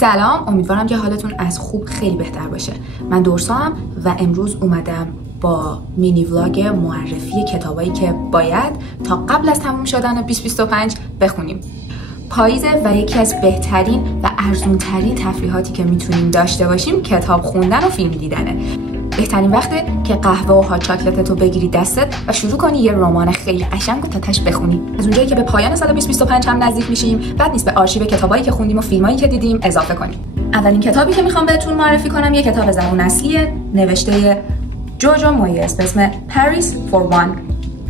سلام، امیدوارم که حالتون از خوب خیلی بهتر باشه. من دورسام و امروز اومدم با مینی ولاگ معرفی کتابایی که باید تا قبل از تموم شدن 2025 بخونیم. پاییزه و یکی از بهترین و ارزونترین تفریحاتی که میتونیم داشته باشیم کتاب خوندن و فیلم دیدنه. بهترین وقته که قهوه و هات چاکلتتو بگیری دستت و شروع کنی یه رمان خیلی قشنگ و تا تاش بخونی. از اونجایی که به پایان سال 2025 هم نزدیک میشیم، بعد نیست به آرشیو کتابایی که خوندیم و فیلمایی که دیدیم اضافه کنیم. اولین کتابی که میخوام بهتون معرفی کنم یه کتاب زبان اصلیه نوشته جوجو مویز به اسم Paris for One.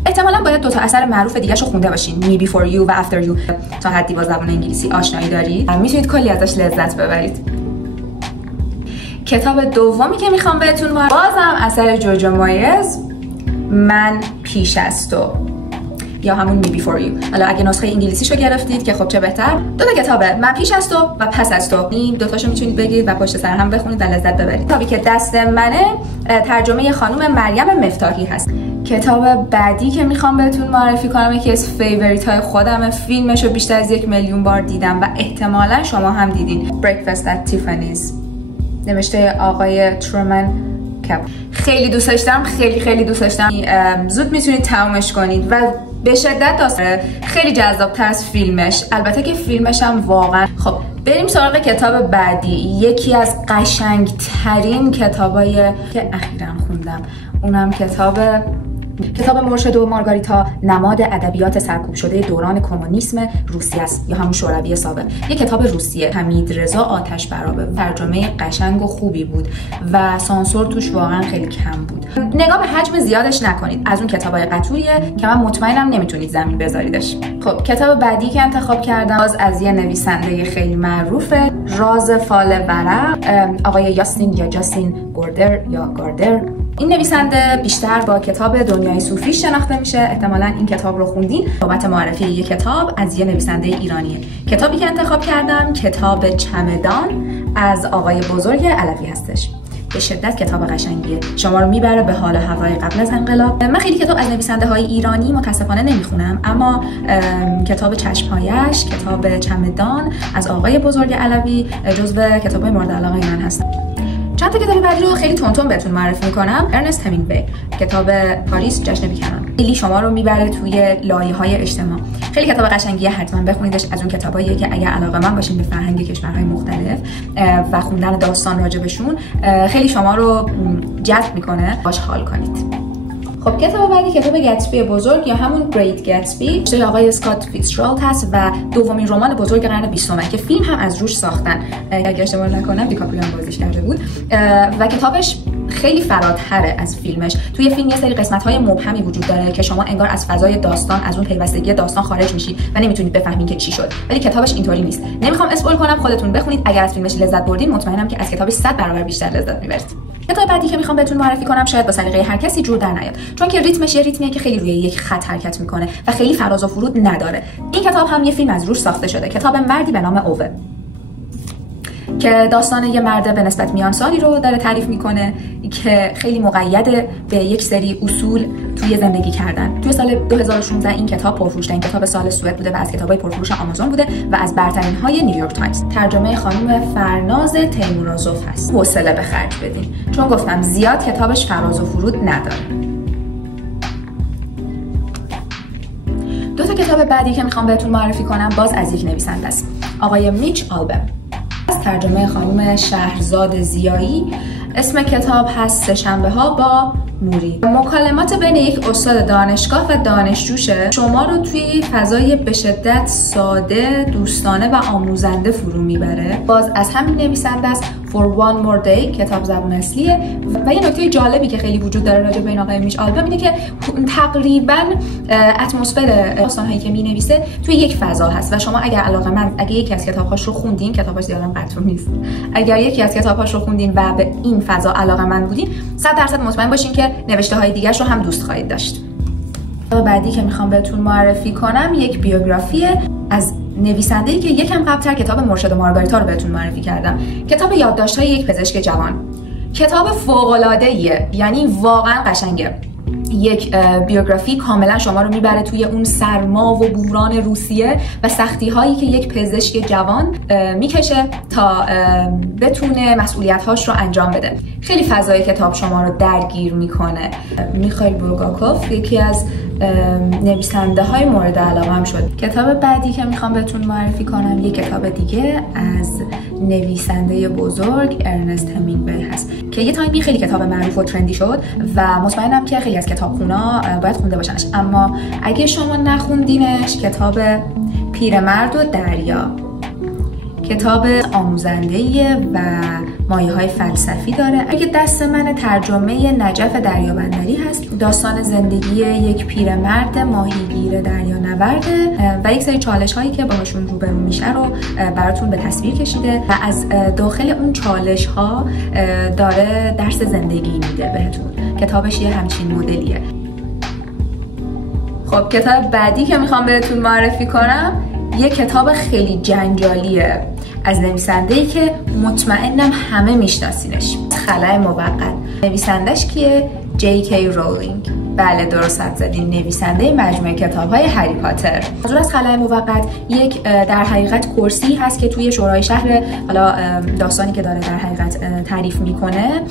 احتمالاً باید دو تا اثر معروف دیگه‌شو خونده باشین، Me Before You و After You. تا حدی با زبان انگلیسی آشنایی دارید، میتونید کلی ازش لذت ببرید. کتاب دومی که میخوام بهتون بازم اثر جوجو مویز، من پیش از تو یا همون Me Before You. حالا اگه نسخه انگلیسیشو گرفتید که خب چه بهتر. دو تا کتابه، من پیش از تو و پس از تو. این دو تاشو میتونید بگیرید و پشت سر هم بخونید و لذت ببرید. کتابی که دست منه ترجمه خانم مریم مفتاحی هست. کتاب بعدی که میخوام بهتون معرفی کنم یکی از فیوریت های خودمه. فیلمشو بیشتر از 1 میلیون بار دیدم و احتمالاً شما هم دیدین. Breakfast at Tiffany's نوشته آقای ترومن کپ. خیلی دوستش دارم، خیلی دوستش دارم. زود میتونید تمومش کنید و به شدت داستان خیلی جذاب‌تر از فیلمش. البته که فیلمش هم واقعا. خب بریم سراغ کتاب بعدی. یکی از قشنگترین کتابایی که اخیراً خوندم، اونم کتاب مرشد و مارگاریتا، نماد ادبیات سرکوب شده دوران کمونیسم روسیه است یا همون شوروی سابق. یک کتاب روسیه، حمیدرضا آتش برابه. ترجمه قشنگ و خوبی بود و سانسور توش واقعا خیلی کم بود. نگاه به حجم زیادش نکنید، از اون کتابای قطوریه که من مطمئنم نمیتونید زمین بذاریدش. خب کتاب بعدی که انتخاب کردم از یه نویسنده خیلی معروفه، راز فال ورق، آقای یاستین یا جاستین گاردر. این نویسنده بیشتر با کتاب دنیای صوفی شناخته میشه. احتمالاً این کتاب رو خوندین. بابت معرفی یک کتاب از یه نویسنده ایرانیه. کتابی که انتخاب کردم کتاب چمدان از آقای بزرگ علوی هستش. به شدت کتاب قشنگیه، شما رو میبره به حال هوای قبل از انقلاب. من خیلی کتاب از نویسنده های ایرانی متاسفانه نمیخونم، اما کتاب چشمهایش، کتاب چمدان از آقای بزرگ علوی جزو کتابای مورد علاقه من هست. چند تا کتاب بعدی رو خیلی تونتون بهتون معرفی میکنم. ارنست همینگوی، کتاب پاریس جشن بیکران. خیلی شما رو میبره توی لایه‌های اجتماع. خیلی کتاب قشنگیه، حتما بخونیدش. از اون کتاباییه که اگر علاقه‌مند باشین به فرهنگ کشورهای مختلف و خوندن داستان راجبشون، خیلی شما رو جذب میکنه. باش حال کنید. خب کتاب بعدی کتاب گتسبی بزرگ یا همون گریت گتسبی، نوشته آقای اسکات فیتزجرالد هست و دومین رمان بزرگ قرن 20 که فیلم هم از روش ساختن. اگه اشتباه نکنم دیکاپریو هم بازیش کرده بود و کتابش خیلی فراتره از فیلمش. توی فیلم یه سری قسمت‌های مبهمی وجود داره که شما انگار از فضای داستان، از اون پیوستگی داستان خارج میشید و نمیتونید بفهمین که چی شد. ولی کتابش اینطوری نیست. نمیخوام اسپویل کنم، خودتون بخونید. اگر از فیلمش لذت بردین مطمئنم که از کتابش 100 برابر بیشتر لذت میبرید. کتاب بعدی که میخوام بهتون معرفی کنم شاید با سلیقه هر کسی جور در نیاد، چون که ریتمش یه ریتمیه که خیلی روی یک خط حرکت میکنه و خیلی فراز و فرود نداره. این کتاب هم یه فیلم از روش ساخته شده. کتاب مردی به نام اوه که داستان یه مرد به نسبت میانسالی رو داره تعریف میکنه که خیلی مقید به یک سری اصول توی زندگی کردن. توی سال 2016 این کتاب پرفروش‌ترین کتاب سال سوئد بوده و از کتابای پرفروش آمازون بوده و از برترین های نیویورک تایمز. ترجمه خانم فرناز تیمورازوف هست. حوصله به خرج بدین، چون گفتم زیاد کتابش فراز و فرود نداره. دو تا کتاب بعدی که میخوام بهتون معرفی کنم باز از یک نویسنده است، آقای میچ آلبم. از ترجمه خانم شهرزاد زیایی. اسم کتاب هست سه‌شنبه ها با موری. مکالمات بین یک استاد دانشگاه و دانشجوشه. شما رو توی فضای به شدت ساده، دوستانه و آموزنده فرو میبره. باز از همین نویسنده است. For One More Day کتاب زبان اصلیه و یه نکته جالبی که خیلی وجود داره راجع به این آقای میچ آلبم اینه که تقریبا اتمسفر داستان‌هایی که می‌نویسه توی یک فضا هست و شما اگه یکی از کتاب‌هاش رو خوندین، کتابش زیادم قطور نیست، اگر یکی از کتاب‌هاش رو خوندین و به این فضا علاقه‌مند بودین 100% مطمئن باشین که نوشته‌های دیگه‌ش رو هم دوست خواهید داشت. بعدی که میخوام بهتون معرفی کنم یک بیوگرافیه از نویسنده‌ای که یکم قبل‌تر کتاب مرشد و مارگاریتا رو بهتون معرفی کردم. کتاب یادداشت‌های یک پزشک جوان. کتاب فوق‌العاده‌ایه، یعنی واقعا قشنگه. یک بیوگرافی کاملا شما رو میبره توی اون سرما و بحران روسیه و سختی هایی که یک پزشک جوان میکشه تا بتونه مسئولیت هاش رو انجام بده. خیلی فضای کتاب شما رو درگیر میکنه. میخائیل بولگاکوف یکی از نویسنده های مورد علاقه‌ام شد. کتاب بعدی که میخوام بهتون معرفی کنم یک کتاب دیگه از نویسنده بزرگ ارنست همینگوی هست که یه تایمی خیلی کتاب معروف و ترندی شد و مطمئنم که خیلی از کتابخونا باید خونده باشنش، اما اگه شما نخوندینش، کتاب پیرمرد و دریا کتاب آموزنده‌ایه و مایه‌های فلسفی داره. اگه دست من ترجمه نجف دریابندری هست. داستان زندگی یک پیرمرد ماهیگیر دریانورده و یک سری چالش‌هایی که باهاشون روبرو میشه رو براتون به تصویر کشیده و از داخل اون چالش‌ها داره درس زندگی میده بهتون. کتابش یه همچین مدلیه. خب کتاب بعدی که میخوام بهتون معرفی کنم یه کتاب خیلی جنجالیه از نویسنده‌ای که مطمئنم همه میشناسینش، خلأ موقت. نویسندش کیه؟ جی کی رولینگ. بله درست حدس زدین، نویسنده مجموعه کتاب‌های هری پاتر. منظور از خلأ موقت یک در حقیقت کرسی هست که توی شورای شهر، حالا داستانی که داره در حقیقت تعریف میکنه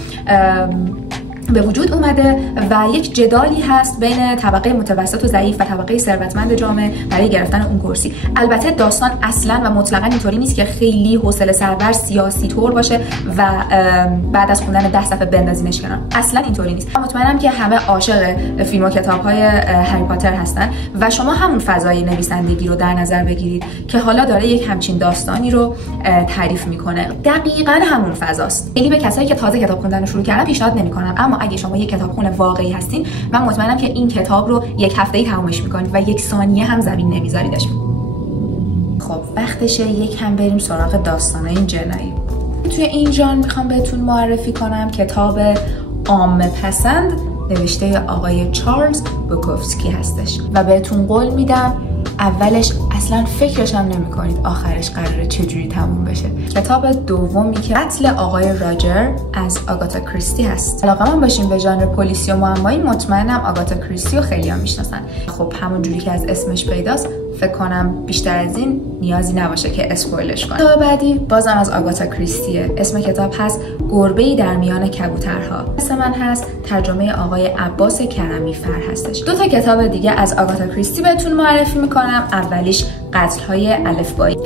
به وجود اومده و یک جدالی هست بین طبقه متوسط و ضعیف و طبقه ثروتمند جامعه برای گرفتن اون کرسی. البته داستان اصلا و مطلقاً اینطوری نیست که خیلی حوصله سربر سیاسی طور باشه و بعد از خوندن 10 صفحه بندازینش کنار. اصلا اینطوری نیست. مطمئنم که همه عاشق فیلم و کتاب‌های هری پاتر هستن و شما همون فضای نویسندگی رو در نظر بگیرید که حالا داره یک همچین داستانی رو تعریف میکنه. دقیقاً همون فضاست. خیلی به کسایی که تازه کتاب خوندن رو شروع کردن پیشنهاد نمی‌کنم، اما اگه شما یک کتابخون واقعی هستین من مطمئنم که این کتاب رو یک هفته‌ای تمومش می‌کنید و یک ثانیه هم زمین نمی‌ذاریدش. خب وقتشه یکم بریم سراغ داستانای جنایی. توی این ژانر میخوام بهتون معرفی کنم کتاب عامه پسند نوشته آقای چارلز بوکوفسکی هستش و بهتون قول میدم اولش اصلا فکرش هم نمی کنید آخرش قراره چجوری تموم بشه. کتاب دومی که قتل آقای راجر از آگاتا کریستی هست. علاقه‌مند باشین به ژانر پلیسی و معمایی، مطمئنم آگاتا کریستی رو خیلی‌ها میشناسن. خب همون جوری که از اسمش پیداست فکر کنم بیشتر از این نیازی نباشه که اسپویلش کنم. کتاب بعدی بازم از آگاتا کریستیه. اسم کتاب هست گربه‌ای در میان کبوترها. اسم من هست ترجمه آقای عباس کرمی فر هستش. 2 تا کتاب دیگه از آگاتا کریستی بهتون معرفی میکنم. اولیش قتل‌های الفبایی،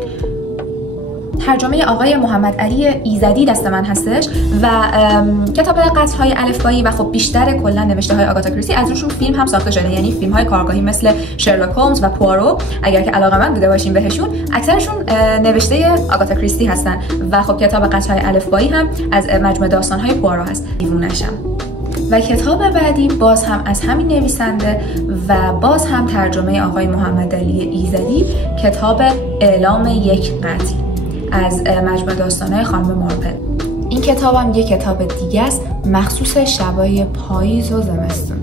ترجمه آقای محمد علی ایزدی دست من هستش و کتاب قتل‌های الفبایی و خب بیشتر کلا نوشته‌های آگاتا کریستی از روشون فیلم هم ساخته شده، یعنی فیلم‌های کارگاهی مثل شرلوک هولمز و پوارو اگر که علاقه‌مند بوده باشین بهشون، اکثرشون نوشته آگاتا کریستی هستن و خب کتاب قتل‌های الفبایی هم از مجموعه داستان‌های پوارو هست. دیوونه‌شم. و کتاب بعدی باز هم از همین نویسنده و باز هم ترجمه آقای محمد علی ایزدی، کتاب اعلام یک قتل از مجموعه داستان‌های خانم مارپل. این کتابم یک کتاب دیگه است مخصوص شبای پاییز و زمستون.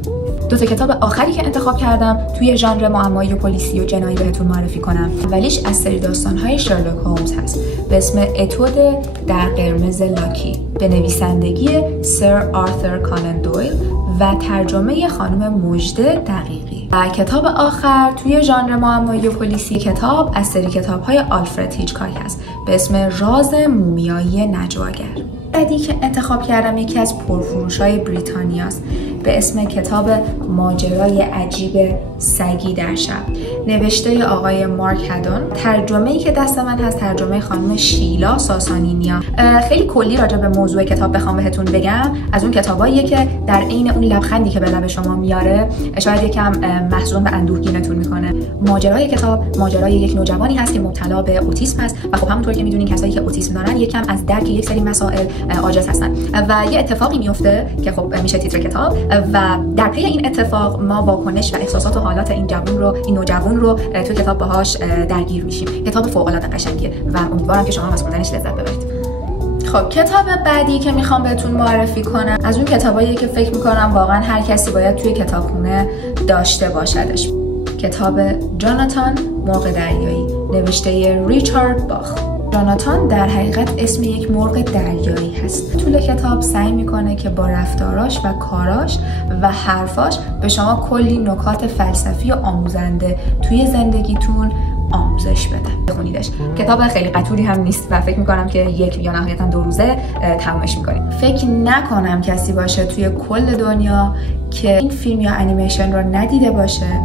2 تا کتاب آخری که انتخاب کردم توی ژانر معمایی و پلیسی و جنایی بهتون معرفی کنم. اولیش از سری داستان‌های شرلوک هولمز هست به اسم اتود در قرمز لاکی به نویسندگی سر آرثر کانن دویل و ترجمه خانم مژده دقیقی. و کتاب آخر توی ژانر معمایی و پلیسی کتاب از سری کتاب‌های آلفرد هیچکاک هست به اسم راز مومیایی نجواگر. بعدی که انتخاب کردم یکی از پرفروش‌های بریتانیاست به اسم کتاب ماجرای عجیب سگی در شب نوشته آقای مارک هدون. ترجمه‌ای که دست من هست ترجمه خانم شیلا ساسانینیا. خیلی کلی راجع به موضوع کتاب بخوام بهتون بگم، از اون کتاباییه که در عین اون لبخندی که به لب شما میاره شاید یکم محزون و اندوهگینتون میکنه. ماجرای کتاب ماجرای یک نوجوانی هست که مبتلا به اوتیسم هست و خب همونطور که میدونین کسایی که اوتیسم دارن یکم از درک یک سری مسائل عاجز هستن و یه اتفاقی میفته که خب میشه تیتر کتاب و در پی این اتفاق ما واکنش و احساسات و حالات این نوجوان رو توی کتاب باهاش درگیر میشیم. کتاب فوق العاده قشنگیه و امیدوارم که شما از خوندنش لذت ببرید. خب کتاب بعدی که میخوام بهتون معرفی کنم از اون کتاباییه که فکر میکنم واقعا هر کسی باید توی کتابخونه داشته باشدش. کتاب جاناتان مرغ دریایی نوشته ریچارد باخ. جاناتان در حقیقت اسم یک مرغ دریایی هست. طول کتاب سعی میکنه که با رفتاراش و کاراش و حرفاش به شما کلی نکات فلسفی و آموزنده توی زندگیتون آموزش بده. بخونیدش. کتاب خیلی قطوری هم نیست و فکر میکنم که یک یا نهایتا 2 روزه تمومش میکنید. فکر نکنم کسی باشه توی کل دنیا که این فیلم یا انیمیشن رو ندیده باشه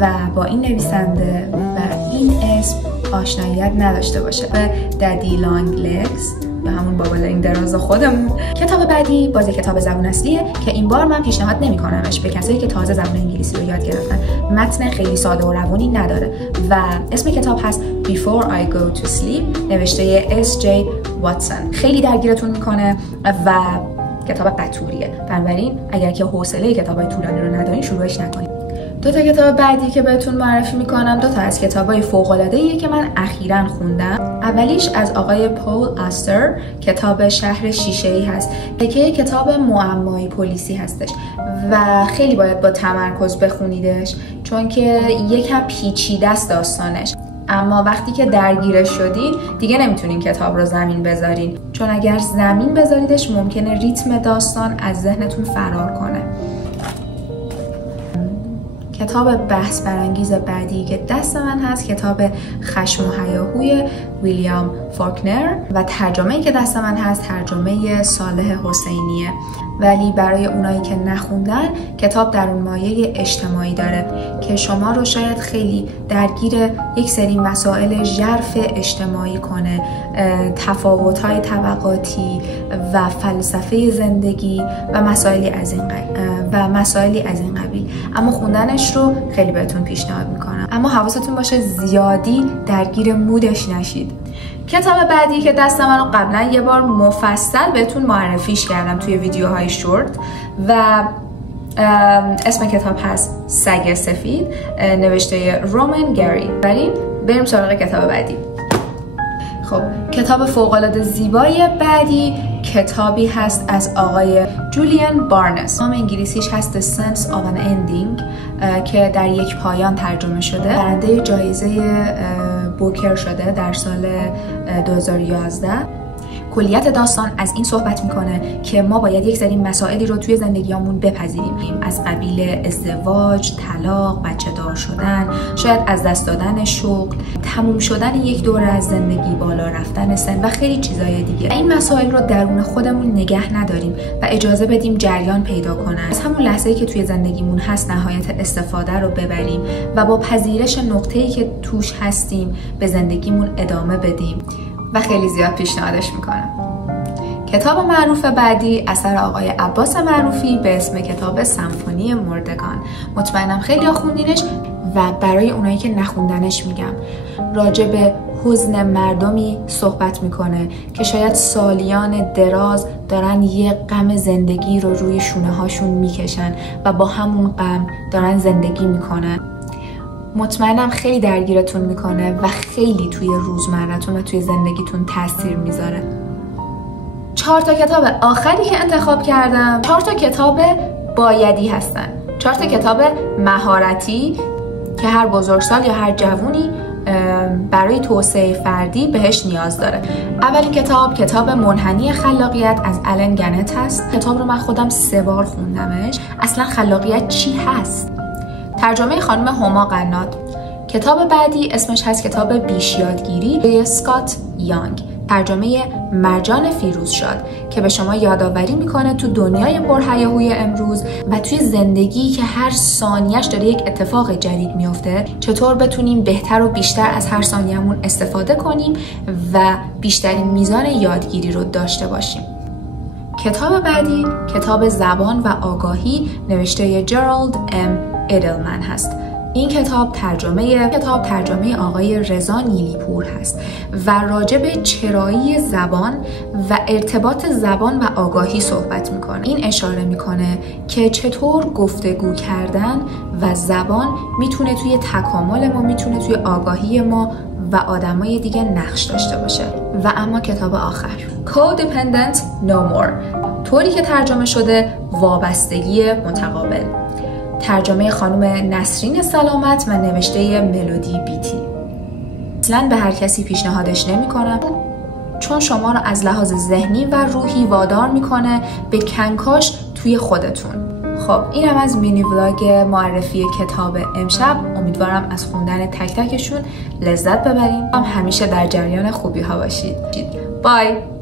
و با این نویسنده و این اسم آشناییت نداشته باشه. به ددی لانگ لگز یا همون بابا لنگ دراز خودمون. کتاب بعدی باز کتاب زبان اصلیه که این بار من پیشنهاد نمی‌کنمش به کسایی که تازه زبان انگلیسی رو یاد گرفتن. متن خیلی ساده و روانی نداره و اسم کتاب هست Before I Go to Sleep نوشته S.J. واتسون. خیلی درگیرتون میکنه و کتاب قطوریه. بنابراین اگر که حوصله کتابای طولانی رو ندارین شروعش نکنید. 2 تا کتاب بعدی که بهتون معرفی میکنم 2 تا از کتابای فوق‌العاده‌ایه که من اخیراً خوندم. اولیش از آقای پول آستر کتاب شهر شیشه‌ای هست که کتاب معمایی پلیسی هستش و خیلی باید با تمرکز بخونیدش چون که یکم پیچیده است داستانش. اما وقتی که درگیرش شدین دیگه نمیتونین کتاب رو زمین بذارین چون اگر زمین بذاریدش ممکنه ریتم داستان از ذهنتون فرار کنه. کتاب بحث برانگیز بعدی که دست من هست کتاب خشم و هیاهوی ویلیام فاکنر و ترجمه‌ای که دست من هست ترجمه صالح حسینیه. ولی برای اونایی که نخوندن کتاب در اون مایه اجتماعی داره که شما رو شاید خیلی درگیر یک سری مسائل ژرف اجتماعی کنه، تفاوت‌های طبقاتی و فلسفه زندگی و مسائلی از این قبیل. اما خوندنش رو خیلی بهتون پیشنهاد میکنم. اما حواستون باشه زیادی درگیر مودش نشید. کتاب بعدی که دست من رو قبلا یه بار مفصل بهتون معرفیش کردم توی ویدیوهای شورت و اسم کتاب هست سگ سفید نوشته رومن گری. بریم سراغ کتاب بعدی. خب کتاب فوق‌العاده زیبای بعدی کتابی هست از آقای جولیان بارنس. نام انگلیسیش هست The Sense of an Ending که در یک پایان ترجمه شده. برنده جایزه بوکر شده در سال 2011. کلیت داستان از این صحبت میکنه که ما باید یک سری مسائلی رو توی زندگیامون بپذیریم، از قبیل ازدواج، طلاق، بچه دار شدن، شاید از دست دادن شغل، تموم شدن یک دوره از زندگی، بالا رفتن سن و خیلی چیزای دیگه. این مسائل رو درون خودمون نگه نداریم و اجازه بدیم جریان پیدا کنن. از همون لحظه‌ای که توی زندگیمون هست نهایت استفاده رو ببریم و با پذیرش نقطه‌ای که توش هستیم به زندگیمون ادامه بدیم و خیلی زیاد پیشنهادش میکنم. کتاب معروف بعدی اثر آقای عباس معروفی به اسم کتاب سمفونی مردگان. مطمئنم خیلی خوندینش و برای اونایی که نخوندنش میگم. راجع به حزن مردمی صحبت میکنه که شاید سالیان دراز دارن یه غم زندگی رو روی شونه هاشون میکشن و با همون غم دارن زندگی میکنن. مطمئنم خیلی درگیرتون میکنه و خیلی توی روزمرتون و توی زندگیتون تاثیر میذاره. 4 تا کتاب آخری که انتخاب کردم 4 تا کتاب بایدی هستن. 4 تا کتاب مهارتی که هر بزرگسال یا هر جوونی برای توسعه فردی بهش نیاز داره. اولین کتاب منحنی خلاقیت از آلن گنت هست. کتاب رو من خودم 3 بار خوندمش. اصلا خلاقیت چی هست؟ ترجمه خانم هما قناد. کتاب بعدی اسمش هست کتاب بیش یادگیری به اسکات یانگ. ترجمه مرجان فیروزشاد که به شما یادآوری میکنه تو دنیای پرهیاهوی امروز و توی زندگی که هر ثانیه‌اش داره یک اتفاق جدید میفته چطور بتونیم بهتر و بیشتر از هر ثانیه‌مون استفاده کنیم و بیشترین میزان یادگیری رو داشته باشیم. کتاب بعدی کتاب زبان و آگاهی نوشته جرالد ام ایدلمن هست. این کتاب ترجمه آقای رضا نیلیپور هست و راجع به چرایی زبان و ارتباط زبان و آگاهی صحبت میکنه. این اشاره میکنه که چطور گفتگو کردن و زبان میتونه توی تکامل ما، میتونه توی آگاهی ما و آدمای دیگه نقش داشته باشه. و اما کتاب آخر Codependent No More، طوری که ترجمه شده وابستگی متقابل، ترجمه خانم نسرین سلامت و نوشته ملودی بیتی. اصلا به هر کسی پیشنهادش نمیکنم، چون شما رو از لحاظ ذهنی و روحی وادار میکنه به کنکاش توی خودتون. خب این هم از مینی ولاگ معرفی کتاب امشب. امیدوارم از خوندن تک تکشون لذت ببرین. همیشه در جریان خوبی ها باشید. بای.